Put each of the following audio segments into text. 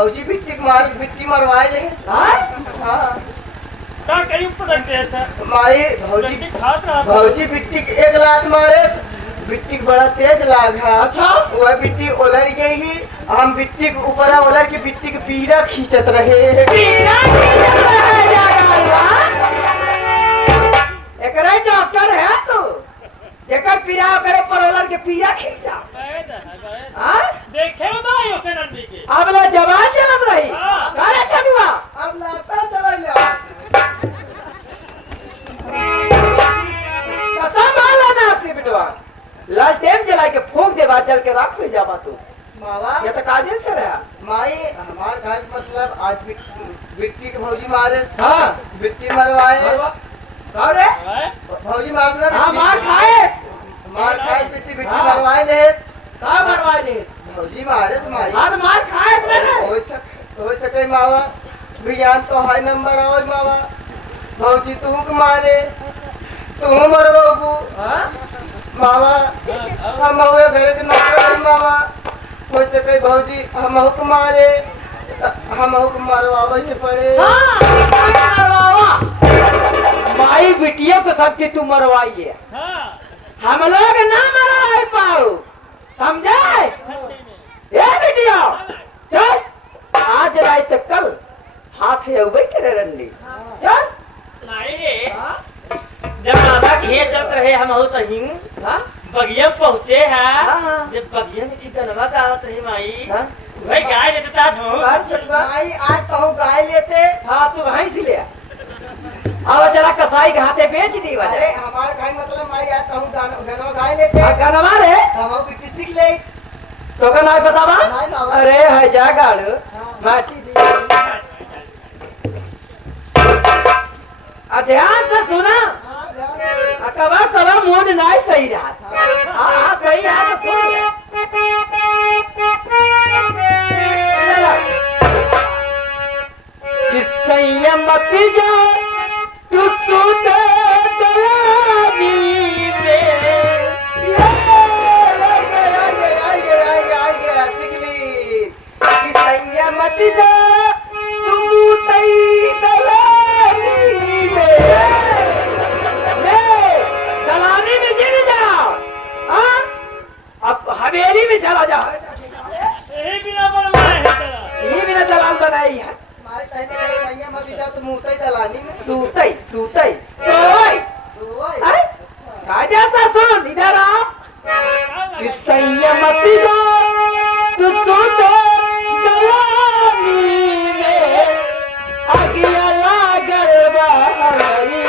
भौजी बिट्टी मरवाए ले। हाँ का कहीं पटक दिया था माई भौजी बिट्टी के एक लात मारे, बिट्टी बड़ा तेज लागा। अच्छा वह बिट्टी ओलर गई, हम बिट्टी के ऊपर ओलर के बिट्टी के पीरा खींचत रहे। एकरा डॉक्टर है तू जेकर पीरा करे पर ओलर के पीरा खींचा। देखे भाई ओके नंदी के अब ला जवान चलम रही। हाँ। अरे छनुआ अब लाता चल जा कसम माला ना अपनी बिटवा लालटेन जला के फूंक दे बात जल के रख ले जावा तू मावा। ये तो काजे से रहा माई हमार घर मतलब आज बिट्टी के भौजी मारे। हाँ बिट्टी मरवाए अरे भौजी मार रहे। हाँ मार खाए बिट्टी मरवाए ले। का मरवाए ले भौजी मारे माई। हाँ मार खाए हो सके मावा विज्ञान तो हाई नंबर आओ मावा। भौजी तू के मारे तू मरवाबू। मावा हम हुए घर के नौकर मावा हो सके भौजी हम हुक मारे हम हुक मरवावे के पड़े। माई बिटिया को सबके तू मरवाइए। हम लोग ना मरवाई पाओ समझे। ये बिटिया चल आज रात तक कल हाथ है करे रंडी चल। जब दादा खेत चल रहे हम हो सही बगिया पहुँचे हैं। जब बगिया में ठिकाना गावत रही माई भाई गाय लेते माई आज कहूँ गाय लेते। हाँ तू भैंस ले अब चला कसाई घाटे बेच दी वजह हमारे भाई मतलब माई आज कहूँ गनवा गाय लेते। गनवा रे हम बिट्टी सीख ले तो का नाम बतावा। अरे है जा गाड़ माटी ध्यान से सुना कबा मूड नहीं सही रहा। हाँ सही है तो मत जा तू सूते दलानी में। मत जा तू मूते दलानी में अब हवेली में चला जा। यही बिना दलाल बनाई है तो मुँह दलानी में सूतई सूतई जाता सुन इधर आओ मती जा तू सूते दलानी में अगिया लागल बाहरी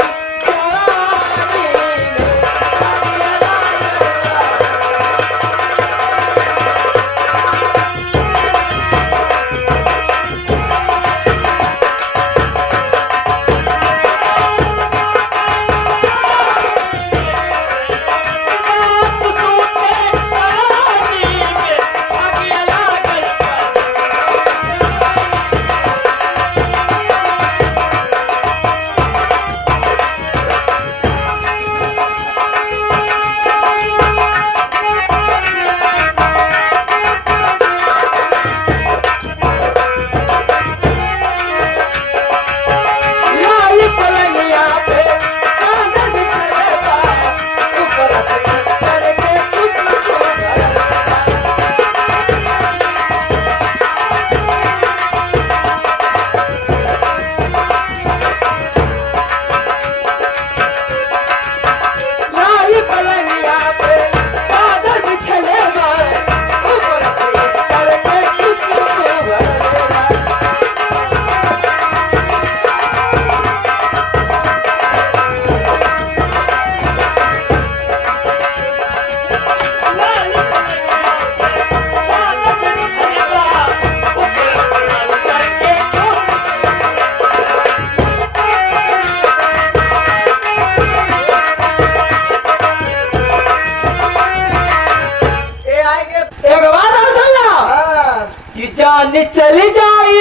जान चली जाई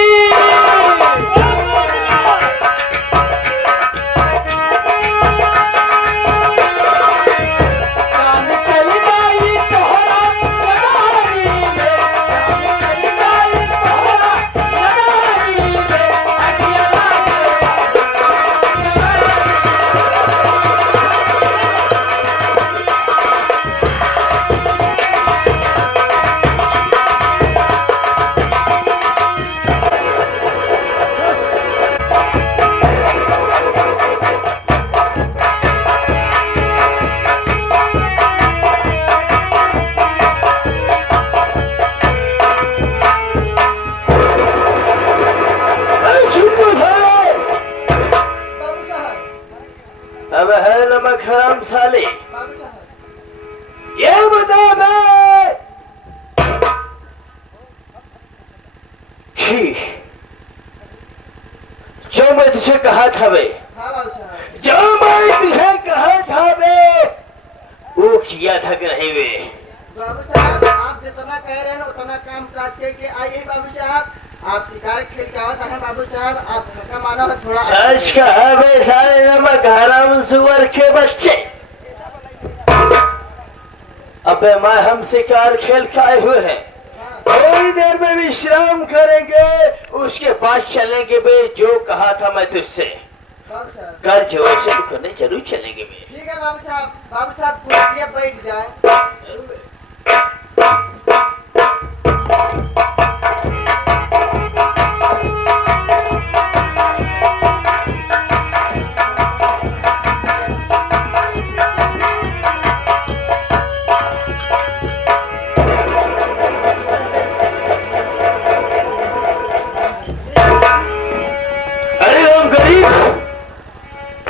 हराम साले, बाबू साहब ये बता मैं छी, जो मैं तुझे कहा था बे, हाँ बाबू साहब जो मैं तुझे कहा था बे, वो किया था कि नहीं बे? बाबू साहब आप जितना कह रहे हैं उतना काम काज करके आइए बाबू साहब। आप शिकार खेल के आवत है बाबू साहब, आप थका माना हो थोड़ा। सच कहा बे सारे नमक हराम सुअर के बच्चे। अबे मैं हम शिकार खेल के आए हुए हैं, थोड़ी देर में विश्राम करेंगे, उसके बाद चलेंगे बे। जो कहा था मैं तुझसे बाबू साहब कर, जो ऐसे करने जरूर चलेंगे बे। ठीक है बाबू साहब। बाबू साहब कुर्सियां बैठ जाए। अरे हम गरीब,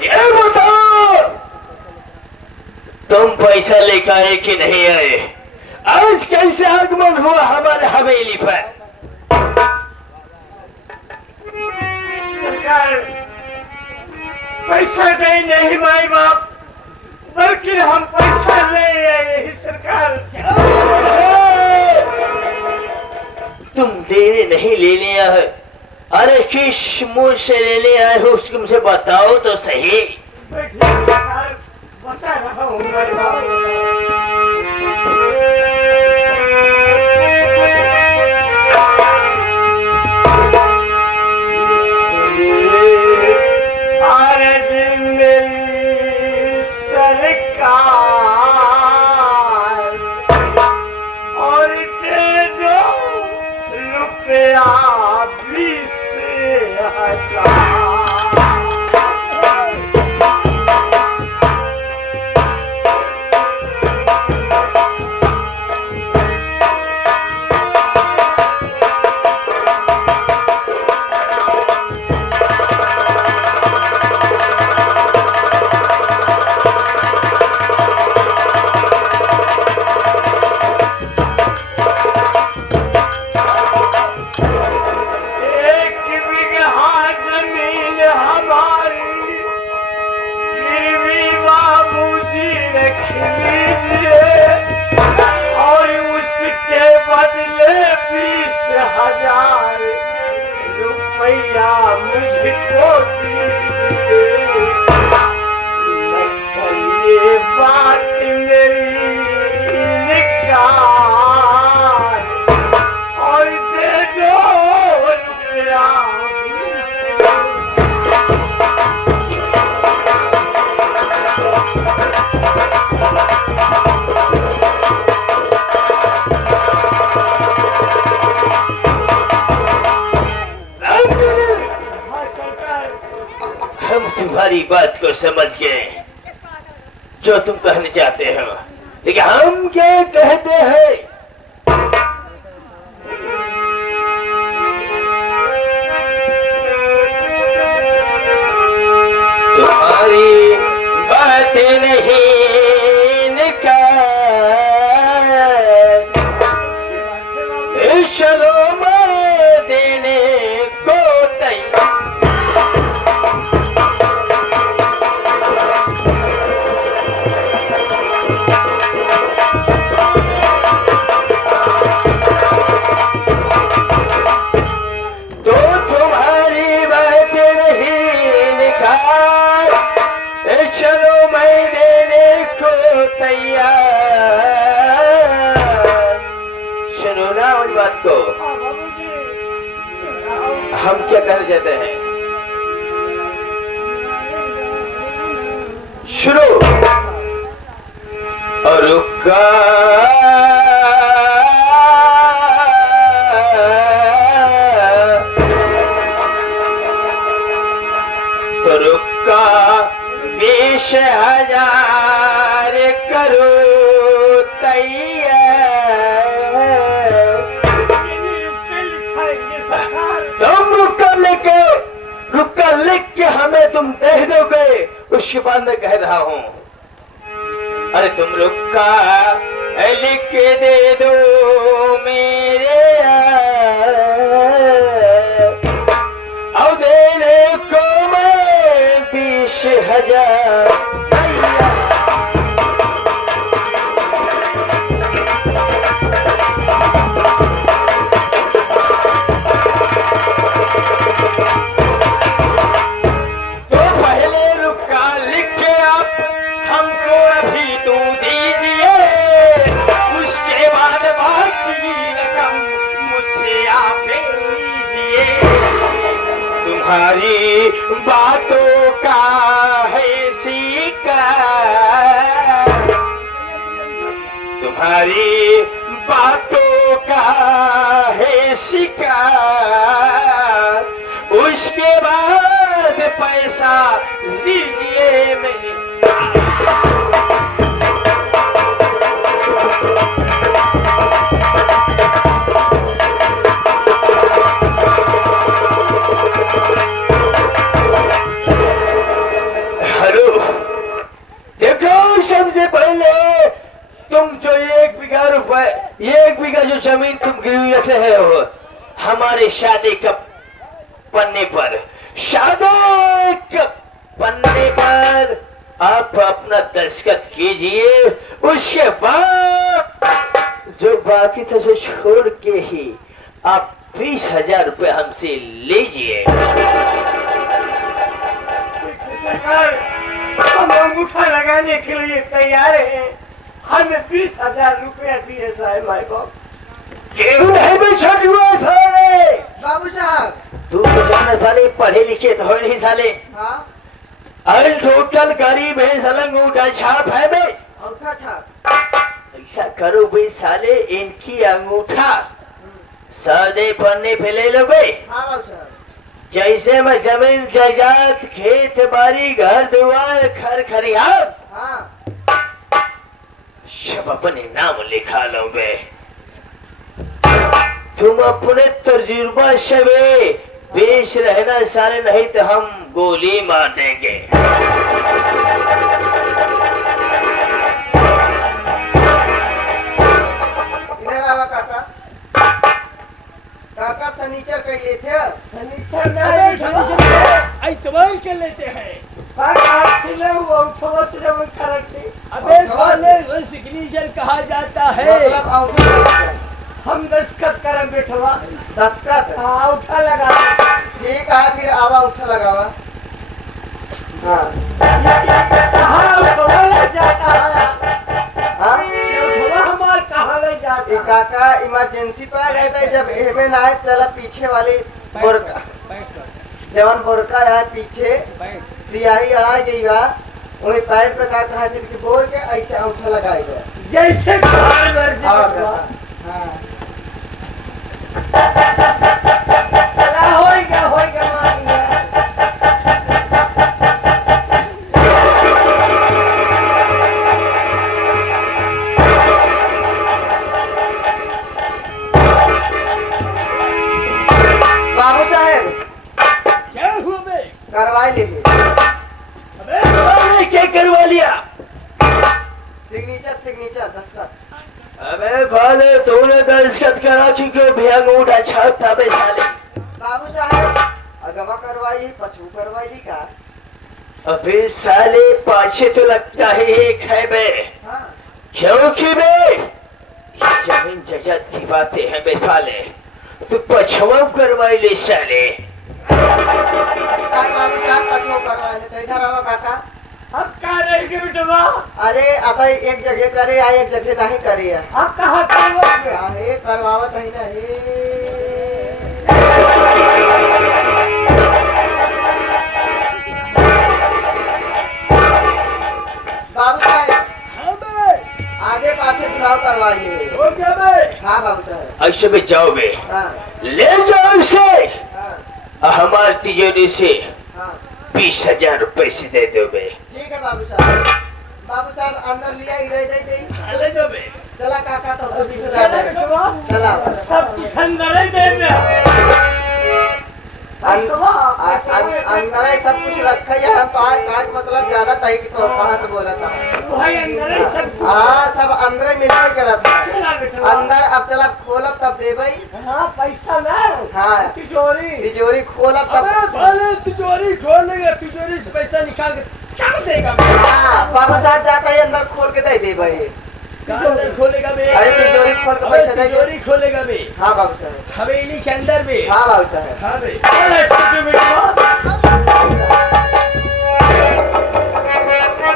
ये बताओ तुम पैसा लेकर आए कि नहीं आए? आज कैसे आगमन हुआ हमारे हवेली पर? सरकार पैसा दे नहीं माई बाप, बल्कि हम पैसा ले आए ही सरकार। तुम देने नहीं लेने आए? अरे किस मुंह से लेने आए हो उसको मुझे बताओ तो सही। बैठिए सरकार, बता रहा हूँ माई बाप। आज मेरी सरकार और दे दो रुपया 20,000। बदले 20,000 रुपया मुझको दीजिए। ये बात मेरी निकाल और दे दो रुपया। हम तुम्हारी बात को समझ गए जो तुम कहना चाहते हो, लेकिन हम क्या कहते हैं? तुम्हारी बातें नहीं निकाल, चलो मैं देने को तैयार। चलो मैं देने को तैयार। सुनो ना उन बात को, हम क्या कहना चाहते हैं? शुरू और रुका तो रुका 20,000 करो तैयार। तुम रुका लिख के हमें तुम दे दोगे, उसके बाद मैं कह रहा हूँ अरे तुम लोग का लिख के दे दो मेरे और देने को मैं 20,000। तुम्हारी बातों का है शिकार, तुम्हारी बातों का है शिकार, उसके बाद पैसा दीजिए मेरे। सबसे पहले तुम जो 1 बीघा रुपए 1 बीघा जो जमीन तुम गिरवी रखे है वो हमारे शादी का पन्ने पर, शादी के पन्ने पर आप अपना दस्तखत कीजिए। उसके बाद जो बाकी था उसे छोड़ के ही आप 20,000 रुपए हमसे लीजिए। हम अंगूठा लगाने के लिए तैयार हैं। हमें 20,000 रुपया दिए साहब। माई बाप क्यों नहीं बेचट हुआ साले? बाबू साहब तू तो जानने साले पढ़े लिखे तो नहीं साले। हाँ अरे टोटल गरीब है सलंग उठा छाप है बे। अंगूठा छाप ऐसा करो बे साले, इनकी अंगूठा सादे पन्ने पे ले लो बे। हाँ बाबू साहब जैसे मैं जमीन जायदाद खेत बाड़ी घर दुआर खर खरियार हाँ सब अपने नाम लिखा लो बे। तुम अपने तजुर्बा से बेच रहना साले, नहीं तो हम गोली मार देंगे। इधर आवा काका। काका सनीचर कहिए थे। सनीचर नहीं इतवार कर लेते हैं। काका खिले हुआ उठवा से जब करते। अबे साले वो सिग्नेचर कहा जाता है। मतलब अंगूठा हम दस्तखत करम बैठवा। दस्तखत हाँ उठा लगा। ठीक है फिर आवा उठा लगावा। हाँ कहाँ उठवा ले जाता है? हाँ ये उठवा हमार कहाँ ले जाता ये है? काका इमरजेंसी पर रहता है। जब एमे ना है चला पीछे वाली बोरका जवान बोरका रहा पीछे सियाही अड़ा गई बा वही पैर पे का कहा कि बोल के ऐसे अंगूठा लगाएगा। जैसे घर मर्जी हाँ हुआ। हाँ चला होएगा मान गया। बाबू साहेब क्या हुआ बे? करवाई लीजिए। अबे क्या करवा लिया? सिग्नेचर दस्तखत। अबे भाले तूने दस्तखत करा चुके भी अंगूठा छाप था बे साले। बाबू साहेब अगवा करवाई पछू करवाई का। अबे साले पाछे तो लगता है एक है बे, हाँ क्योंकि बे जमीन जजात की बातें हैं बे साले, तू पछवा करवाई ले साले। बाबू साहब पछू करवाई ले। इधर आओ काका। अब कहाँ रहेंगे बेटवा? अरे अब एक जगह करे या एक जगह नहीं करे है। अब कहाँ करोगे? अरे करवावत नहीं नहीं। बाबू साहब हाँ बे। आगे पाछे चुनाव करवाइए। हो गया बे। हाँ बाबू साहब ऐसे में जाओ बे, हाँ ले जाओ इसे हाँ हमारी तिजोरी से हाँ 20,000 रुपए से दे दो बे। ठीक है बाबू साहब। बाबू साहब अंदर लिया ही रह जाए। ले जाओ बे। चला काका तो 20,000 चला दे। बेटवा। चला सब कुछ अंदर ही दे दे। अंदर ही सब कुछ रखा है। हम काज मतलब ज्यादा चाहिए कि तो कहाँ से बोला था। भाई अंदर ही सब कुछ। हाँ सब अंदर मिलवे के रखा है। चला बेटा। अंदर अब चल अब खोलब तब दे भाई। हाँ पैसा ना। हाँ तिजोरी। तिजोरी खोलब अबे तब। साले तिजोरी खोलेगा, तिजोरी से पैसा निकाल के क्या देगा? हाँ बाबा साहब जाता है अंदर खोल के दे भाई। अंदर खोलेगा बे? अरे तिजोरी खोल के अबे पैसा दे। तिजोरी खोलेगा बे? हाँ बाबू साहब। हवेली के अंदर बे? हाँ बाबू साहब। हाँ बे।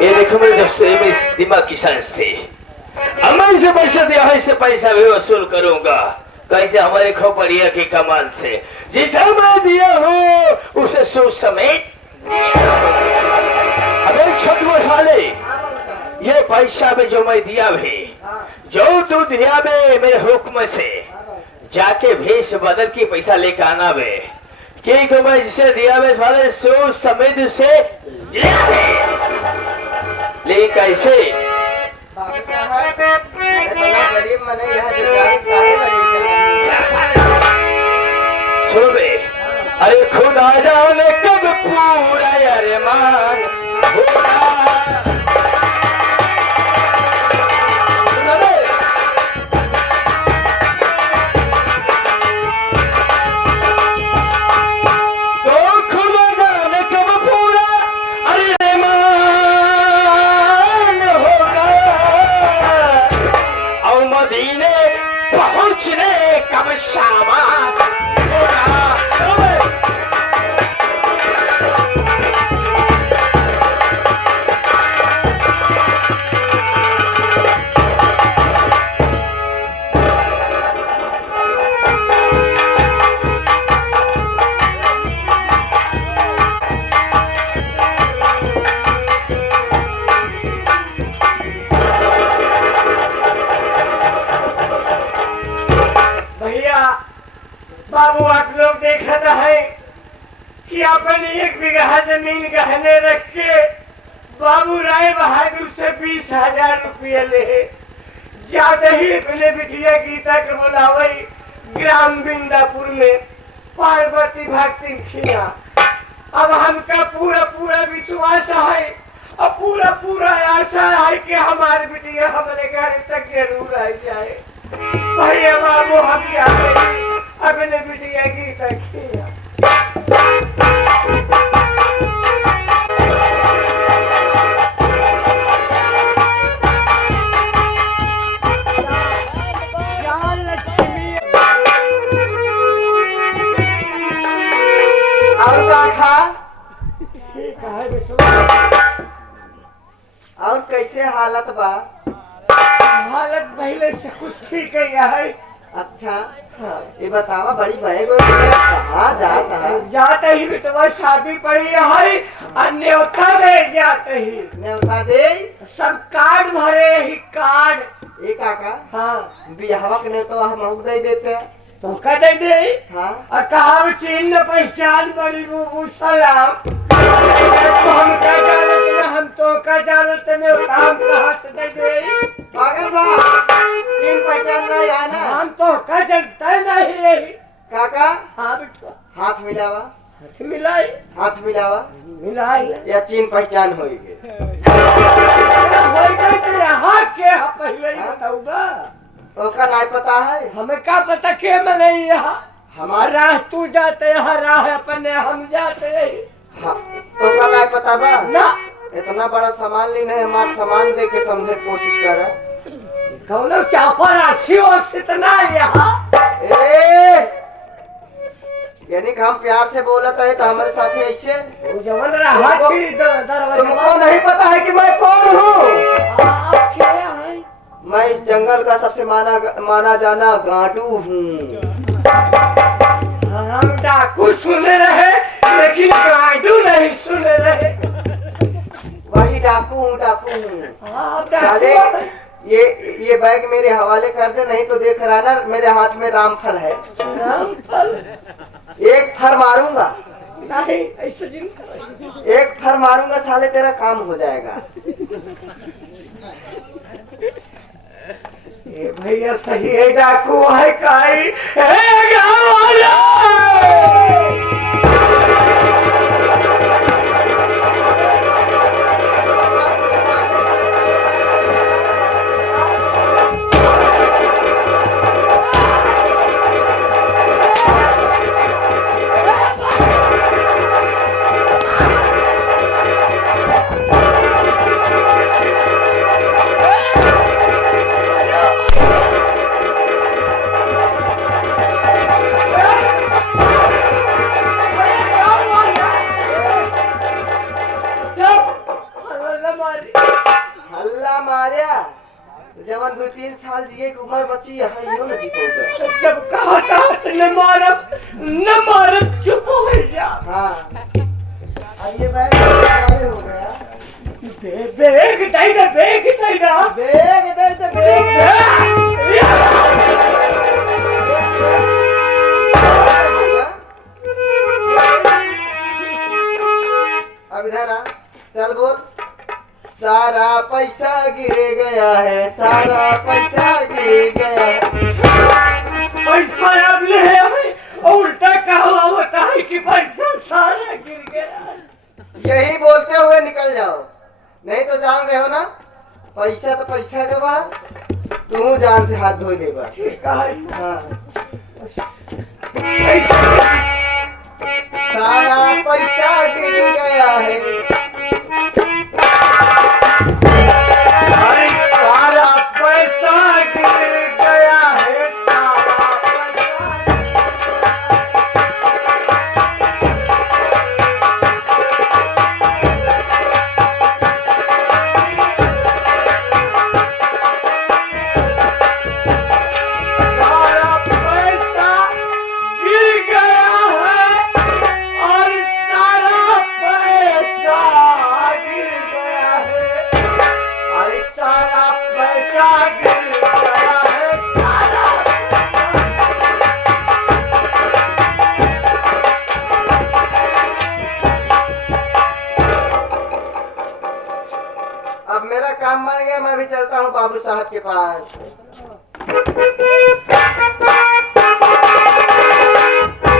ये देखो मेरे दोस्तों, ये मेरी दिमाग की साइंस थी। अब मैं इसे पैसा दिया है, इससे पैसा भी वसूल करूंगा। कैसे? हमारे खोपड़िया की कमान से। जिसे मैं दिया हूँ उसे सोच समेत। अब एक छठ साले, हाँ बाबू साहब। ये पैसा में जो मैं दिया भी, हाँ जो तू दिया में मेरे हुक्म से हाँ बाबू साहब। जाके भेष बदल के पैसा लेके आना बे। क्योंकि मैं जिसे दिया में साले सोच समेत उसे लिया है। लेकिन कैसे? बाबू साहब इतना गरीब मने यहाँ बेचारे काहे गरीब सुनो बे, अरे खुदा जाने कब पूरा यार मान होगा। सुनो बे, तो खुदा जाने कब पूरा अरे मान होगा। और मदीने पहुंचने कब शामा होगा। सुनो बे, भैया बाबू आप लोग देखा था है कि अपन 1 बीघा जमीन गहने रख के बाबू राय बहादुर से 20,000 रुपये ले ज्यादा ही अपने बिटिया गीता के बुलावई ग्राम बिंदापुर में पार्वती भक्ति खिया। अब हमका पूरा पूरा विश्वास है और पूरा पूरा आशा है कि हमारी बिटिया हमारे घर तक जरूर आ जाए। भैया बाबू हम क्या करें? अपने बिटिया की तकिया। और का खा ठीक है बेटा। और कैसे हालत बा? हालत पहले से कुछ ठीक है। अच्छा हाँ ये बतावा बड़ी बहन कहाँ जाता है? जाते ही बेटवा शादी पड़ी है और न्योता दे जाते ही न्योता दे सब कार्ड भरे ही कार्ड। ये काका हाँ बिहावा के न्योता हम दे देते हैं। तो कह दे हाँ और कहा चिन्ह पहचान बड़ी वो सलाम। तो हम क्या जानते हैं? हम तो क्या जानते हैं? हम कहाँ से दे पागल बा चीन पहचान नहीं है ना। हम तो क्या जानते नहीं। काका हाँ बेटा हाथ मिलावा। हाथ मिलाई हाथ मिलावा मिलाई या चीन पहचान होगी। यहाँ के पहले ही बताऊंगा। ओका नहीं पता है? हमें क्या पता के मैं नहीं यहाँ हमारा राह तू जाते यहाँ राह अपने हम जाते। हाँ ओका नहीं पता बा ना इतना बड़ा सामान लेना है। हमारा सामान दे के समझे कोशिश कर। कौन चापा राशि और इतना यहाँ यानी कि हम प्यार से बोलते है तो हमारे साथ ऐसे वो जवन रहा की तुमको दरवाजा नहीं पता है कि मैं कौन हूँ? आप क्या है? मैं इस जंगल का सबसे माना जाना गांडू हूँ। हम डाकू सुन रहे लेकिन गांडू नहीं सुन रहे। वही डाकू हूँ डाकू हूँ। आप साले डाकू ये बैग मेरे हवाले कर दे नहीं तो देख रहा ना मेरे हाथ में रामफल है। रामफल एक फर मारूंगा। नहीं ऐसा जिन करो। एक फर मारूंगा साले तेरा काम हो जाएगा। ये भैया सही है डाकू है काई गाँव वाला। जवन 2-3 साल जिए की उम्र बची है यो नहीं जीतोगे। जब कहा था न मारब चुप हो जा। हाँ अब ये बैग हमारे हो गया। बेग दे दे बेग दे ना बैग दे तो बैग अब इधर आ चल बोल। सारा पैसा गिर गया है, सारा पैसा गिर गया है। पैसा अब ले हमें उल्टा कहा होता है कि पैसा सारा गिर गया। यही बोलते हुए निकल जाओ, नहीं तो जान रहे हो ना पैसा तो पैसा के बाद तू जान से हाथ धो देगा। ठीक है। हाँ पैसा सारा पैसा गिर गया है। अरे सारा पैसा गिर गया है, सारा अब मेरा काम बन गया, मैं भी चलता हूँ बाबू साहब के पास।